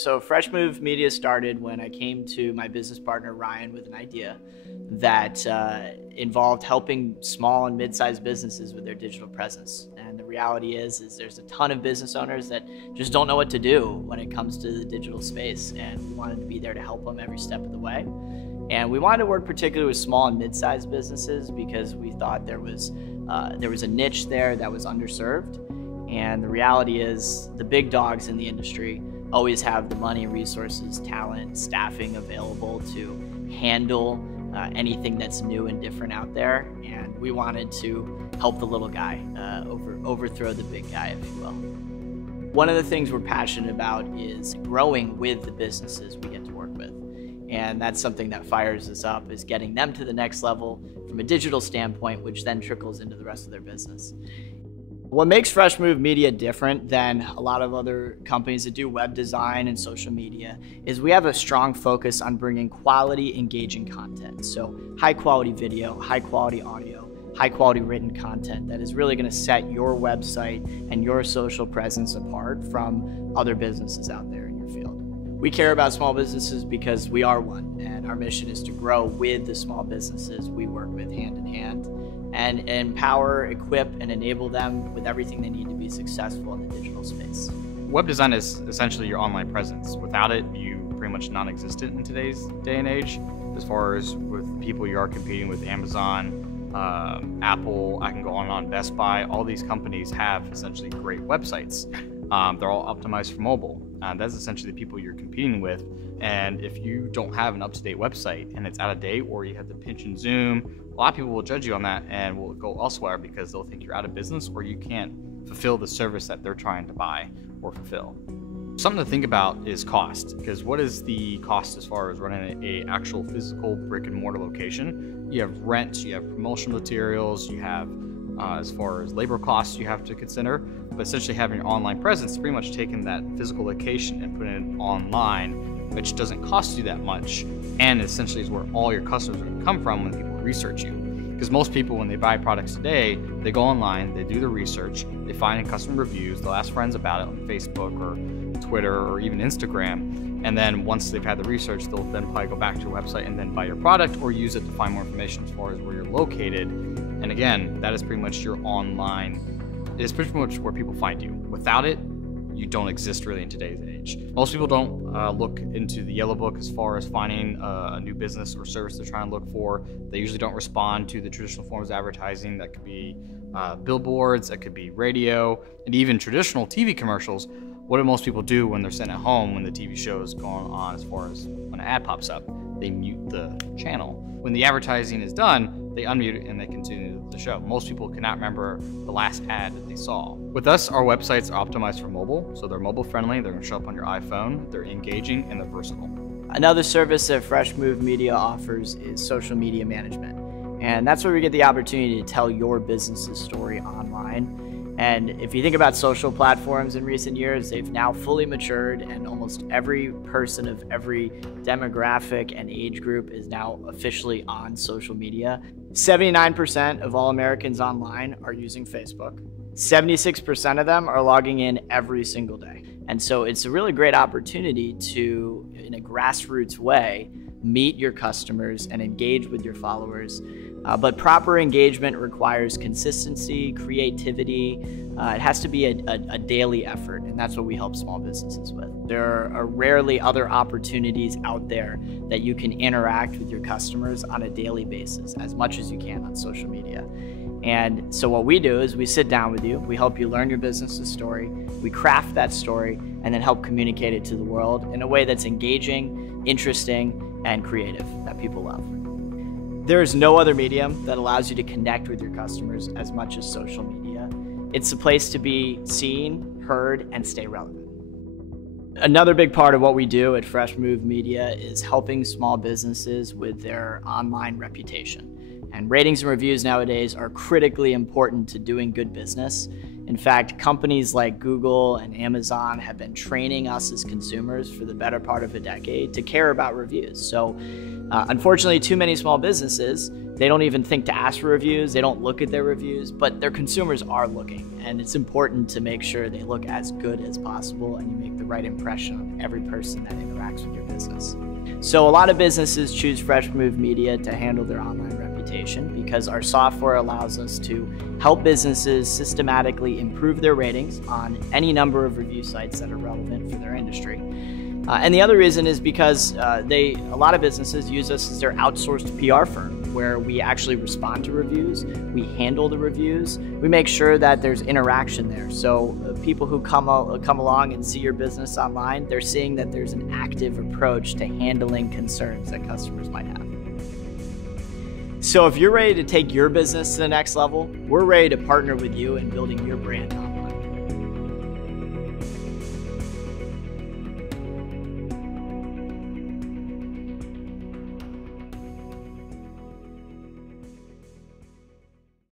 So FreshMove Media started when I came to my business partner Ryan with an idea that involved helping small and mid-sized businesses with their digital presence. And the reality is there's a ton of business owners that just don't know what to do when it comes to the digital space, and we wanted to be there to help them every step of the way. And we wanted to work particularly with small and mid-sized businesses because we thought there was a niche there that was underserved. And the reality is the big dogs in the industry always have the money, resources, talent, staffing available to handle anything that's new and different out there. And we wanted to help the little guy overthrow the big guy, if you will. One of the things we're passionate about is growing with the businesses we get to work with. And that's something that fires us up, is getting them to the next level from a digital standpoint, which then trickles into the rest of their business. What makes FreshMove Media different than a lot of other companies that do web design and social media is we have a strong focus on bringing quality, engaging content. So high quality video, high quality audio, high quality written content that is really going to set your website and your social presence apart from other businesses out there in your field. We care about small businesses because we are one, and our mission is to grow with the small businesses we work with hand in hand, and empower, equip, and enable them with everything they need to be successful in the digital space. Web design is essentially your online presence. Without it, you pretty much non-existent in today's day and age. As far as with people you are competing with, Amazon, Apple, I can go on, Best Buy, all these companies have essentially great websites. They're all optimized for mobile. That's essentially the people you're competing with. And if you don't have an up-to-date website and it's out of date, or you have to pinch and zoom, a lot of people will judge you on that and will go elsewhere because they'll think you're out of business or you can't fulfill the service that they're trying to buy or fulfill. Something to think about is cost, because what is the cost as far as running an actual physical brick and mortar location? You have rent, you have promotional materials, you have as far as labor costs you have to consider, but essentially having your online presence, pretty much taking that physical location and putting it online, which doesn't cost you that much, and essentially is where all your customers are going to come from when people research you. Because most people, when they buy products today, they go online, they do the research, they find customer reviews, they'll ask friends about it on Facebook or Twitter or even Instagram, and then once they've had the research, they'll then probably go back to your website and then buy your product or use it to find more information as far as where you're located. And again, that is pretty much your online, it is pretty much where people find you. Without it, you don't exist really in today's age. Most people don't look into the yellow book as far as finding a new business or service they're trying to look for. They usually don't respond to the traditional forms of advertising. That could be billboards, that could be radio, and even traditional TV commercials. What do most people do when they're sitting at home when the TV show is going on, as far as when an ad pops up? They mute the channel. When the advertising is done, they unmute it and they continue the show. Most people cannot remember the last ad that they saw. With us, our websites are optimized for mobile, so they're mobile friendly, they're gonna show up on your iPhone, they're engaging, and they're versatile. Another service that FreshMove Media offers is social media management. And that's where we get the opportunity to tell your business's story online. And if you think about social platforms in recent years, they've now fully matured, and almost every person of every demographic and age group is now officially on social media. 79% of all Americans online are using Facebook. 76% of them are logging in every single day. And so it's a really great opportunity to, in a grassroots way, meet your customers and engage with your followers. But proper engagement requires consistency, creativity. It has to be a daily effort, and that's what we help small businesses with. There are rarely other opportunities out there that you can interact with your customers on a daily basis, as much as you can on social media. And so what we do is we sit down with you, we help you learn your business's story, we craft that story, and then help communicate it to the world in a way that's engaging, interesting, and creative that people love. There is no other medium that allows you to connect with your customers as much as social media. It's a place to be seen, heard, and stay relevant. Another big part of what we do at FreshMove Media is helping small businesses with their online reputation. And ratings and reviews nowadays are critically important to doing good business. In fact, companies like Google and Amazon have been training us as consumers for the better part of a decade to care about reviews. So unfortunately, too many small businesses, they don't even think to ask for reviews. They don't look at their reviews, but their consumers are looking. And it's important to make sure they look as good as possible and you make the right impression on every person that interacts with your business. So a lot of businesses choose FreshMove Media to handle their online reputation because our software allows us to help businesses systematically improve their ratings on any number of review sites that are relevant for their industry. And the other reason is because a lot of businesses use us as their outsourced PR firm, where we actually respond to reviews, we handle the reviews, we make sure that there's interaction there. So people who come along and see your business online, they're seeing that there's an active approach to handling concerns that customers might have. So if you're ready to take your business to the next level, we're ready to partner with you in building your brand online.